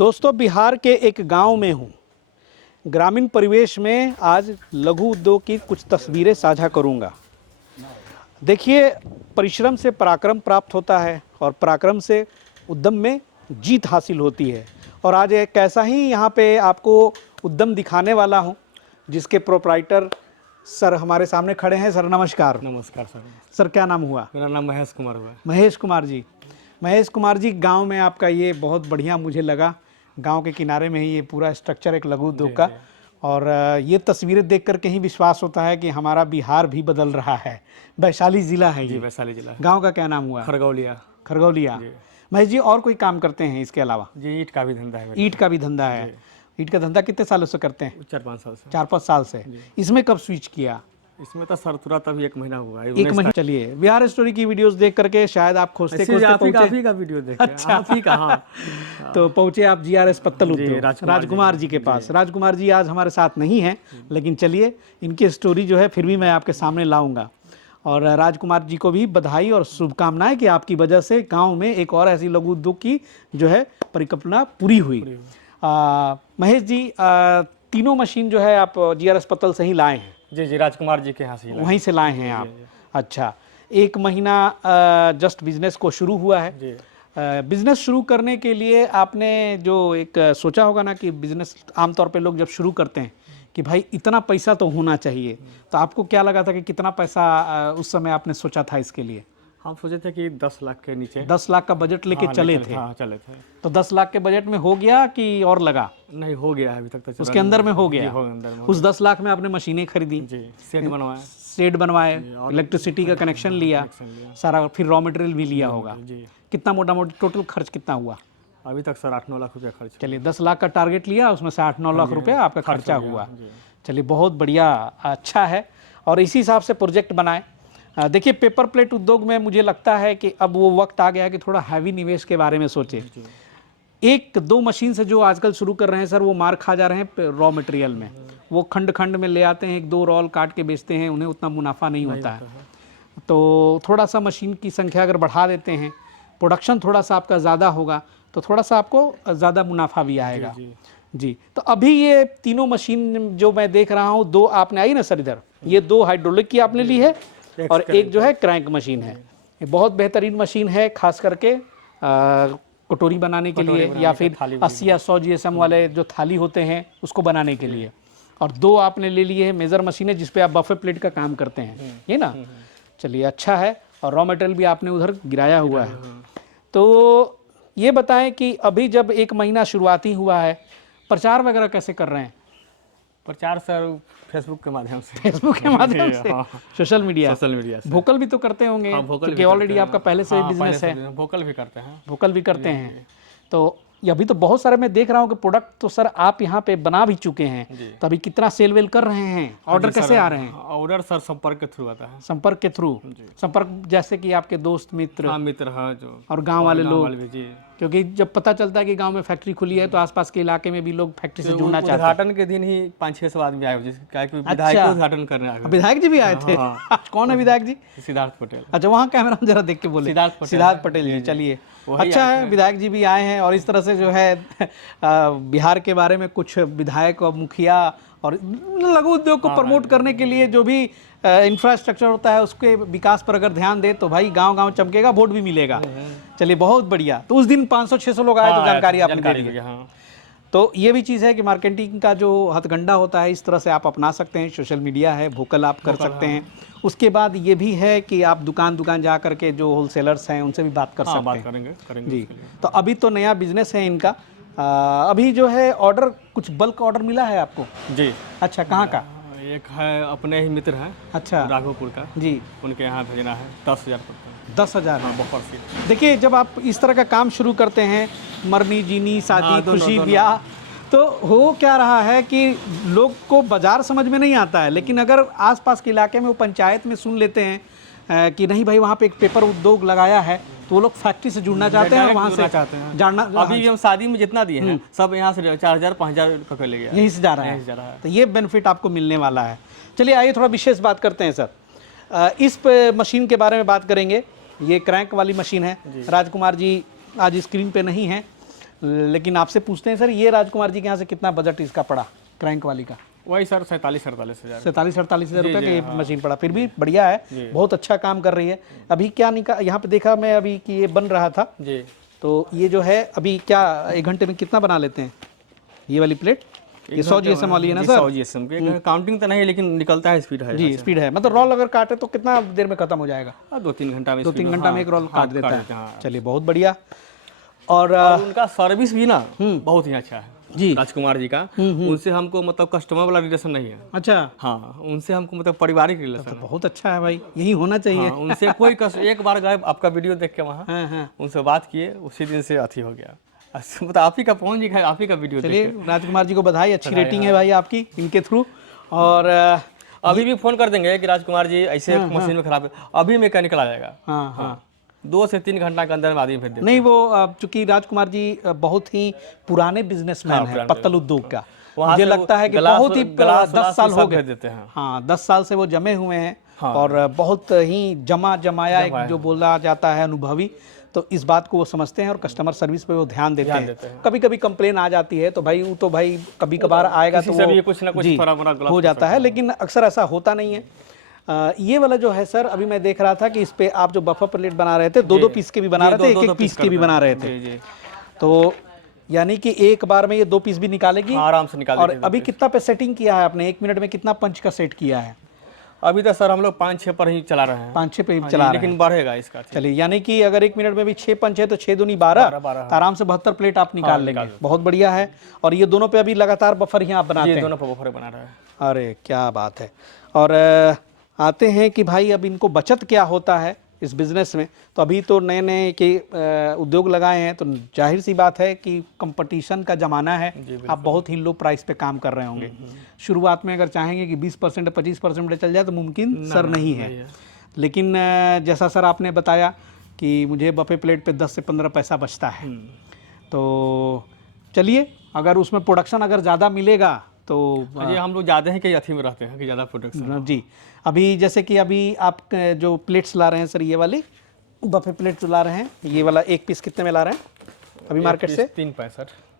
दोस्तों, बिहार के एक गांव में हूं। ग्रामीण परिवेश में आज लघु उद्योग की कुछ तस्वीरें साझा करूंगा। देखिए, परिश्रम से पराक्रम प्राप्त होता है और पराक्रम से उद्यम में जीत हासिल होती है। और आज एक ऐसा ही यहाँ पे आपको उद्यम दिखाने वाला हूँ, जिसके प्रोप्राइटर सर हमारे सामने खड़े हैं। सर नमस्कार। नमस्कार सर। सर क्या नाम हुआ? मेरा नाम महेश कुमार हुआ। महेश कुमार जी। महेश कुमार जी, गांव में आपका ये बहुत बढ़िया मुझे लगा। गांव के किनारे में ही ये पूरा स्ट्रक्चर एक लघु उद्योग का। और ये तस्वीरें देख कर के ही विश्वास होता है कि हमारा बिहार भी बदल रहा है। वैशाली जिला है ये। वैशाली जिला। गांव का क्या नाम हुआ? खरगौलिया। खरगौलिया। महेश जी, और कोई काम करते हैं इसके अलावा? जी, ईंट का भी धंधा है। ईंट का भी धंधा है। ईंट का धंधा कितने सालों से करते हैं? 4-5 साल से। 4-5 साल से। इसमें कब स्विच किया? इसमें तो सर तुरंत अभी 1 महीना हुआ है। 1 महीना। चलिए, बिहार स्टोरी की वीडियोस देख करके शायद आप खोजते खोजते पहुंचे का वीडियो देख। अच्छा, आप ही कहाँ तो पहुंचे आप GRS पत्तल उद्योग राजकुमार जी के पास। राजकुमार जी आज हमारे साथ नहीं हैं, लेकिन चलिए इनकी स्टोरी जो है फिर भी मैं आपके सामने लाऊंगा। और राजकुमार जी को भी बधाई और शुभकामनाएं कि आपकी वजह से गांव में एक और ऐसी लघु उद्योग की जो है परिकल्पना पूरी हुई। महेश जी, तीनों मशीन जो है आप GRS पत्तल से ही लाए हैं? जी, राजकुमार जी के यहाँ से वहीं से लाए हैं आप? अच्छा, 1 महीना जस्ट बिजनेस को शुरू हुआ है। बिजनेस शुरू करने के लिए आपने जो एक सोचा होगा ना कि बिजनेस आमतौर पे लोग जब शुरू करते हैं कि भाई इतना पैसा तो होना चाहिए, तो आपको क्या लगा था कि कितना पैसा उस समय आपने सोचा था इसके लिए? हम सोचे थे कि 10 लाख के नीचे। 10 लाख का बजट लेके चले थे? हाँ, चले थे। तो 10 लाख के बजट में हो गया कि और लगा? नहीं, हो गया है अभी तक तो। उसके अंदर में हो गया? अंदर में। उस 10 लाख में आपने मशीनें खरीदी? जी, शेड बनवाया। शेड बनवाए, इलेक्ट्रिसिटी का कनेक्शन लिया सारा, फिर रॉ मटेरियल भी लिया होगा। कितना मोटा मोटा टोटल खर्च कितना हुआ? अभी तक सर 8-9 लाख रुपया खर्च। चलिए, 10 लाख का टारगेट लिया, उसमें से 8-9 लाख रुपया आपका खर्चा हुआ। चलिए, बहुत बढ़िया, अच्छा है। और इसी हिसाब से प्रोजेक्ट बनाए। देखिए, पेपर प्लेट उद्योग में मुझे लगता है कि अब वो वक्त आ गया है कि थोड़ा हैवी निवेश के बारे में सोचे। 1-2 मशीन से जो आजकल शुरू कर रहे हैं सर, वो मार खा जा रहे हैं रॉ मटेरियल में। वो खंड खंड में ले आते हैं, 1-2 रोल काट के बेचते हैं, उन्हें उतना मुनाफा नहीं होता है। तो थोड़ा सा मशीन की संख्या अगर बढ़ा देते हैं, प्रोडक्शन थोड़ा सा आपका ज़्यादा होगा, तो थोड़ा सा आपको ज़्यादा मुनाफा भी आएगा। जी, तो अभी ये तीनों मशीन जो मैं देख रहा हूँ, 2 आपने आई ना सर इधर, ये 2 हाइड्रोलिक की आपने ली है और एक जो है क्रैंक मशीन है। ये बहुत बेहतरीन मशीन है, खास करके कटोरी बनाने के लिए या फिर 80 या 100 GSM वाले जो थाली होते हैं उसको बनाने के लिए। और 2 आपने ले लिए है मेजर मशीनें जिसपे आप बफे प्लेट का काम करते हैं, ये ना। चलिए, अच्छा है। और रॉ मटेरियल भी आपने उधर गिराया हुआ है। तो ये बताएं कि अभी जब 1 महीना शुरुआती हुआ है, प्रचार वगैरह कैसे कर रहे हैं? प्रचार सर फेसबुक के माध्यम से। फेसबुक के माध्यम से? सोशल मीडिया से। वोकल भी तो करते होंगे? क्योंकि ऑलरेडी आपका पहले से बिजनेस है। वोकल भी करते हैं। वोकल भी करते हैं। तो अभी तो बहुत सारे मैं देख रहा हूँ कि प्रोडक्ट तो सर आप यहाँ पे बना भी चुके हैं, तो अभी कितना सेल वेल कर रहे हैं? ऑर्डर कैसे आ रहे हैं? ऑर्डर सर संपर्क के थ्रू आता है। संपर्क के थ्रू? संपर्क जैसे कि आपके दोस्त मित्र? हाँ, मित्र है जो, और गांव वाले लोग। क्योंकि जब पता चलता है कि गांव में फैक्ट्री खुली है तो आसपास के इलाके में भी लोग फैक्ट्री से जुड़ना चाहते हैं। उद्घाटन के दिन ही 5-600 आदमी आए, विधायक को उद्घाटन करने आए। विधायक जी भी आए थे? कौन है विधायक जी? सिद्धार्थ पटेल। अच्छा, वहाँ कैमरा में जरा देख के बोले। सिद्धार्थ पटेल जी। चलिए, अच्छा है, विधायक जी भी आए हैं। और इस तरह से जो है बिहार के बारे में कुछ विधायक और मुखिया और लघु उद्योग को प्रमोट करने के लिए जो भी इंफ्रास्ट्रक्चर होता है उसके विकास पर अगर ध्यान दे तो भाई गांव गांव चमकेगा, वोट भी मिलेगा। चलिए, बहुत बढ़िया। तो उस दिन 500-600 लोग आए तो जानकारी आपने दे दी। तो ये भी चीज़ है कि मार्केटिंग का जो हथकंडा होता है इस तरह से आप अपना सकते हैं। सोशल मीडिया है, वोकल आप कर सकते हैं। उसके बाद ये भी है कि आप दुकान जा करके जो होलसेलर्स हैं उनसे भी बात कर सकते हैं। करेंगे जी। तो अभी तो नया बिजनेस है इनका। अभी जो है ऑर्डर, कुछ बल्क ऑर्डर मिला है आपको? जी। अच्छा, कहाँ का? एक है अपने ही मित्र हैं। अच्छा, राघोपुर का जी। उनके यहाँ भेजना है 10,000 पर। 10,000? हाँ, बफर सीट। देखिए, जब आप इस तरह का काम शुरू करते हैं, मरनी जीनी शादी खुशी ब्याह, तो हो क्या रहा है कि लोग को बाजार समझ में नहीं आता है, लेकिन अगर आसपास के इलाके में वो पंचायत में सुन लेते हैं कि नहीं भाई वहाँ पे एक पेपर उद्योग लगाया है, तो वो लोग फैक्ट्री से जुड़ना चाहते हैं, वहाँ से जानना। अभी भी हम शादी में जितना दिए हैं सब यहाँ से 4,000-5,000 रुपये ले गया, यहीं से जा रहा है। तो ये बेनिफिट आपको मिलने वाला है। चलिए, आइए थोड़ा विशेष बात करते हैं सर। इस मशीन के बारे में बात करेंगे। ये क्रैंक वाली मशीन है। राजकुमार जी आज स्क्रीन पे नहीं है, लेकिन आपसे पूछते हैं सर, ये राजकुमार जी के यहाँ से कितना बजट इसका पड़ा क्रैंक वाली का? वही सर 47-48 हज़ार। 47-48 हज़ार रुपये की मशीन पड़ा, फिर भी बढ़िया है, बहुत अच्छा काम कर रही है। अभी क्या यहाँ पे देखा मैं अभी कि ये बन रहा था जी। तो ये जो है अभी क्या 1 घंटे में कितना बना लेते हैं ये वाली प्लेट? ये 100 GSM वाली है ना सर? 100 GSM के काउंटिंग तो नहीं है, लेकिन निकलता है, स्पीड है जी, स्पीड है। मतलब रोल अगर काटे तो कितना देर में खत्म हो जाएगा? 2-3 घंटा में। 2-3 घंटा में एक रोल काट देता है। हाँ। चलिए बहुत बढ़िया। और उनका सर्विस भी ना बहुत ही अच्छा है जी, राजकुमार जी का। उनसे हमको मतलब कस्टमर वाला रिलेशन नहीं है। अच्छा, हाँ, उनसे हमको मतलब पारिवारिक रिलेशन है। बहुत अच्छा है भाई, यही होना चाहिए। हाँ, उनसे कोई एक बार गए आपका वीडियो देख के वहाँ, हाँ हाँ। उनसे बात किए, उसी दिन से अथी हो गया। मतलब आप ही का पहुँच गया, आप ही का वीडियो देख चलिए राजकुमार जी को बधाई, अच्छी रेटिंग है भाई आपकी इनके थ्रू। और अभी भी फोन कर देंगे कि राजकुमार जी ऐसे मशीन में खराब है, अभी मैकेनिकल आ जाएगा। हाँ हाँ 2 से 3 घंटा के अंदर में आदमी भेज देते। नहीं, वो चूंकि राजकुमार जी बहुत ही पुराने बिजनेसमैन हैं पत्तल उद्योग का, मुझे लगता है कि बहुत ही 10 साल हो गए देते हैं। हाँ 10 साल से वो जमे हुए हैं और बहुत ही जमाया एक जो बोला जाता है अनुभवी, तो इस बात को वो समझते हैं और कस्टमर सर्विस पे वो ध्यान देते हैं। कभी कभी कंप्लेन आ जाती है तो भाई वो तो भाई कभी कभार आएगा तो वो कुछ ना कुछ थोड़ा मोड़ा गलत हो जाता है, लेकिन अक्सर ऐसा होता नहीं है। ये वाला जो है सर, अभी मैं देख रहा था कि इस पे आप जो बफर प्लेट बना रहे थे, 2-2 पीस के भी बना रहे थे, 1-1 पीस के भी बना रहे थे, तो यानी कि एक बार में ये 2 पीस भी निकालेगी आराम से निकाल। और अभी कितना पे सेटिंग किया है आपने? 1 मिनट में कितना पंच का सेट किया है? अभी तो सर हम लोग 5-6 पर ही चला रहे हैं। 5-6 पे ही चला रहे हैं, लेकिन बढ़ेगा इसका। चलिए यानी कि अगर 1 मिनट में भी 6 पंच है तो 6 दूनी 12, तो आराम से 72 प्लेट आप निकाल लेंगे। बहुत बढ़िया है। और ये दोनों पे अभी लगातार बफर ही आप बनाते हैं? दोनों पे बफर बना रहे हैं। अरे क्या बात है। और आते हैं कि भाई अब इनको बचत क्या होता है इस बिज़नेस में। तो अभी तो नए नए के उद्योग लगाए हैं, तो जाहिर सी बात है कि कंपटीशन का ज़माना है, आप बहुत ही लो प्राइस पे काम कर रहे होंगे। शुरुआत में अगर चाहेंगे कि 20% 25% चल जाए तो मुमकिन सर नहीं है, लेकिन जैसा सर आपने बताया कि मुझे बफे प्लेट पे 10 से 15 पैसा बचता है, तो चलिए अगर उसमें प्रोडक्शन अगर ज़्यादा मिलेगा तो ये हम लोग ज़्यादा हैं कि अथी में रहते हैं कि ज़्यादा प्रोडक्शन। जी, अभी जैसे कि अभी आप जो प्लेट्स ला रहे हैं सर, ये वाली बफे प्लेट ला रहे हैं, ये वाला 1 पीस कितने में ला रहे हैं अभी मार्केट से?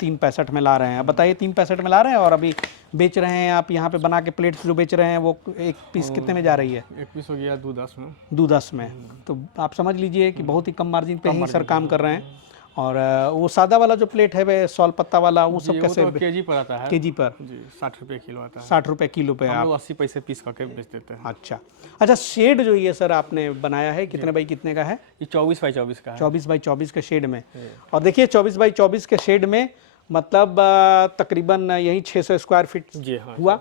365 में ला रहे हैं। अब बताइए 365 में ला रहे हैं और अभी बेच रहे हैं आप यहाँ पे बना के प्लेट्स जो बेच रहे हैं वो 1 पीस कितने में जा रही है? 1 पीस हो गया 210 में। 210 में, तो आप समझ लीजिए कि बहुत ही कम मार्जिन पे ही सर काम कर रहे हैं। और वो सादा वाला जो प्लेट है वे सॉल पत्ता वाला, वो सब कैसे? केजी पर आता है। केजी पर जी 60 रुपये किलो आता है। 60 रुपये किलो पे आप 80 पैसे पीस करके बेच देते हैं। अच्छा, शेड जो ये सर आपने बनाया है कितने बाई कितने का है? ये 24 बाई 24 का है। 24 बाई 24 के शेड में। और देखिए 24 बाई 24 के शेड में मतलब तकरीबन यही 600 स्क्वायर फीट हुआ।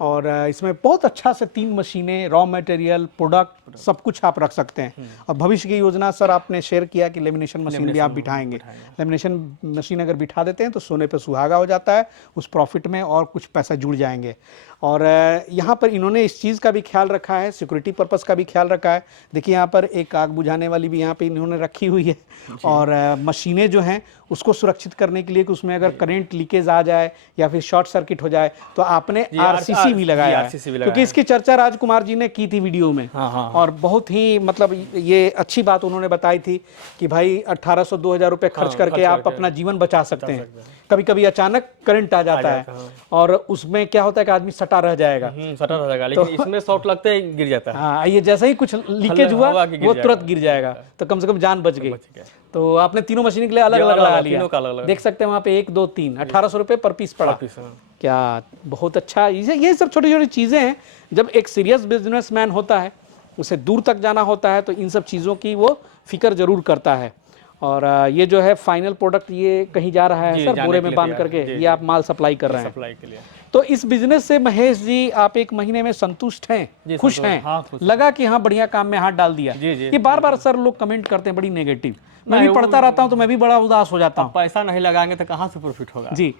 और इसमें बहुत अच्छा से 3 मशीनें, रॉ मटेरियल, प्रोडक्ट सब कुछ आप रख सकते हैं। और भविष्य की योजना सर आपने शेयर किया कि लेमिनेशन मशीन भी आप बिठाएंगे। लेमिनेशन मशीन अगर बिठा देते हैं तो सोने पे सुहागा हो जाता है, उस प्रॉफिट में और कुछ पैसा जुड़ जाएंगे। और यहाँ पर इन्होंने इस चीज़ का भी ख्याल रखा है, सिक्योरिटी पर्पस का भी ख्याल रखा है। देखिए यहाँ पर एक आग बुझाने वाली भी यहाँ पे इन्होंने रखी हुई है। और मशीनें जो हैं उसको सुरक्षित करने के लिए कि उसमें अगर करंट लीकेज आ जाए या फिर शॉर्ट सर्किट हो जाए तो आपने RCC भी लगाया है, क्योंकि इसकी चर्चा राजकुमार जी ने की थी वीडियो में। और बहुत ही मतलब ये अच्छी बात उन्होंने बताई थी कि भाई 1800-2000 रुपये खर्च करके आप अपना जीवन बचा सकते हैं। कभी कभी अचानक करंट आ जाता है और उसमें क्या होता है कि आदमी सटा रह जाएगा। लेकिन इसमें शॉर्ट लगते ही गिर जाता है। हाँ, ये जैसे ही कुछ लीकेज हुआ वो तुरंत गिर जाएगा, तो कम से कम जान बच गई। तो आपने तीनों मशीन के लिए अलग अलग लगा लिया। देख सकते हैं वहाँ पे 1 2 3 1800 रुपये पर पीस पड़ा। क्या बहुत अच्छा। ये सब छोटी छोटी चीज़ें हैं। जब एक सीरियस बिजनेसमैन होता है, उसे दूर तक जाना होता है, तो इन सब चीज़ों की वो फिक्र जरूर करता है। और ये जो है फाइनल प्रोडक्ट ये कहीं जा रहा है सर, बोरे में बांध करके ये आप माल सप्लाई कर रहे हैं सप्लाई के लिए। तो इस बिजनेस से महेश जी आप 1 महीने में संतुष्ट हैं, खुश हैं? हाँ, खुश। लगा कि हाँ बढ़िया काम में हाथ डाल दिया? ये बार बार सर लोग कमेंट करते हैं बड़ी नेगेटिव, मैं भी पढ़ता रहता हूँ तो मैं भी बड़ा उदास हो जाता हूँ। पैसा नहीं लगाएंगे तो कहाँ से प्रॉफिट होगा? जी,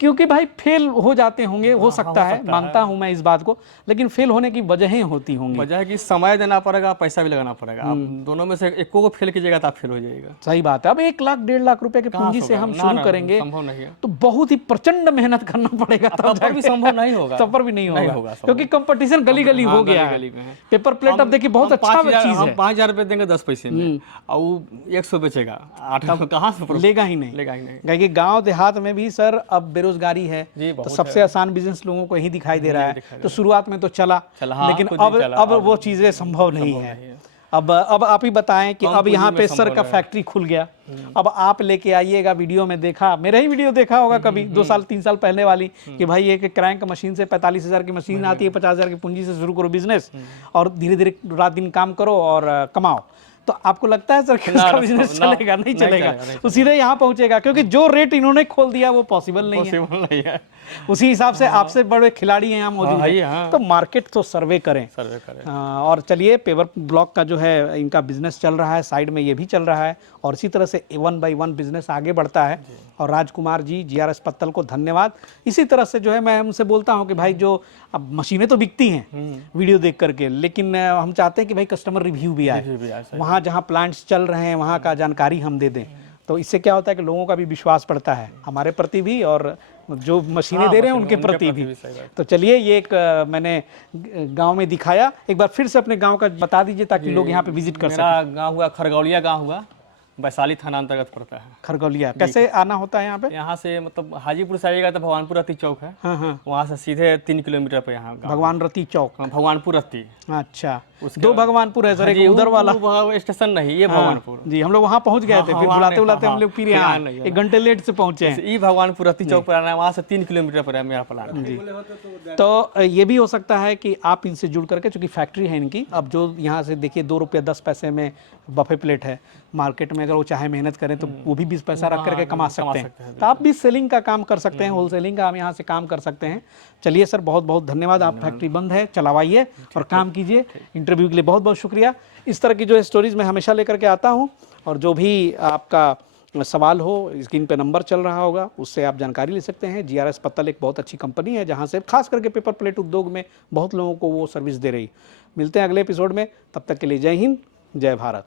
क्योंकि भाई फेल हो जाते होंगे, हो सकता है, मानता हूं मैं इस बात को, लेकिन फेल होने की वजहें होती होंगी। वजह है कि समय देना पड़ेगा, पैसा भी लगाना पड़ेगा। आप दोनों में से एक को फेल कीजिएगा तो आप फेल हो जाएगा। सही बात है। अब 1 लाख 1.5 लाख रुपए के पूंजी से हम शुरू करेंगे संभव नहीं है, तो बहुत ही प्रचंड मेहनत करना पड़ेगा, तब पर भी संभव नहीं होगा, तब पर भी नहीं होगा संभव। क्योंकि कंपटीशन गली गली हो गया है। गली में है। पेपर प्लेट अब देखिए बहुत अच्छा चीज हम है, 5,000 रुपये देंगे 10 पैसे में और वो 100 बेचेगा, 8 कहाँ से लेगा ही नहीं। लेगा ही नहीं। क्योंकि गांव देहात में भी सर अब बेरोजगारी है, तो सबसे आसान बिजनेस लोगों को यही दिखाई दे रहा है। तो शुरुआत में तो चला, लेकिन अब वो चीजें संभव नहीं है। अब आप ही बताएं कि अब यहाँ पे सर का फैक्ट्री खुल गया, अब आप लेके आइएगा। वीडियो में देखा, मेरा ही वीडियो देखा होगा कभी 2 साल 3 साल पहले वाली, कि भाई एक क्रैंक मशीन से 45,000 की मशीन आती है, 50,000 की पूंजी से शुरू करो बिजनेस और धीरे धीरे रात दिन काम करो और कमाओ। तो आपको लगता है सर कि इसका बिजनेस चलेगा? नहीं चलेगा, वो सीधे यहाँ पहुंचेगा, क्योंकि जो रेट इन्होंने खोल दिया वो पॉसिबल नहीं है। उसी हिसाब से आपसे बड़े खिलाड़ी यहाँ मौजूद हैं, तो मार्केट तो सर्वे करें। और चलिए, पेपर ब्लॉक का जो है इनका बिजनेस चल रहा है, साइड में ये भी चल रहा है और इसी तरह से 1 बाय 1 बिजनेस आगे बढ़ता है। और राजकुमार जी, GRS पत्तल को धन्यवाद। इसी तरह से जो है मैं उनसे बोलता हूँ कि भाई जो अब मशीनें तो बिकती हैं वीडियो देख करके, लेकिन हम चाहते हैं कि भाई कस्टमर रिव्यू भी आए, वहाँ जहाँ प्लांट्स चल रहे हैं वहाँ का जानकारी हम दे दें। तो इससे क्या होता है कि लोगों का भी विश्वास बढ़ता है हमारे प्रति भी और जो मशीनें दे रहे हैं उनके प्रति भी। तो चलिए, ये एक मैंने गांव में दिखाया। एक बार फिर से अपने गांव का बता दीजिए ताकि लोग यहाँ पे विजिट कर सकें। मेरा गांव हुआ खरगौलिया, गांव हुआ वैशाली थाना अंतर्गत पड़ता है। खरगौलिया कैसे आना होता है यहाँ पे? यहाँ से मतलब हाजीपुर से आइएगा तो भगवानपुर रत्ती चौक है, हाँ। वहाँ से सीधे 3 किलोमीटर पे यहाँ भगवान रत्ती चौक, भगवानपुर रत्ती। अच्छा, 2 भगवानपुर है सर, एक उधर वाला स्टेशन नहीं, ये भगवानपुर जी। हम लोग वहाँ पहुँच गए थे, फिर बुलाते बुलाते हम लोग फिर यहाँ 1 घंटे लेट से पहुँचे हैं। ये भगवानपुर रत्ती चौक पर आना है, वहाँ से 3 किलोमीटर पर है मेरा प्लांट जी। तो ये भी हो सकता है कि आप इनसे जुड़ करके, चूंकि फैक्ट्री है इनकी, अब जो यहाँ से देखिए 2 रुपये 10 पैसे में बफे प्लेट है, मार्केट में अगर वो चाहे मेहनत करें तो वो भी 20 पैसा रख करके कमा सकते हैं। तो आप भी सेलिंग का काम कर सकते हैं, होलसेलिंग का हम यहाँ से काम कर सकते हैं। चलिए सर, बहुत बहुत धन्यवाद। आप फैक्ट्री बंद है, चलावाइए और काम कीजिए। इंटरव्यू के लिए बहुत बहुत शुक्रिया। इस तरह की जो स्टोरीज मैं हमेशा लेकर के आता हूँ, और जो भी आपका सवाल हो, स्क्रीन पे नंबर चल रहा होगा, उससे आप जानकारी ले सकते हैं। GRS पत्तल एक बहुत अच्छी कंपनी है जहाँ से खास करके पेपर प्लेट उद्योग में बहुत लोगों को वो सर्विस दे रही। मिलते हैं अगले एपिसोड में, तब तक के लिए जय हिंद, जय भारत।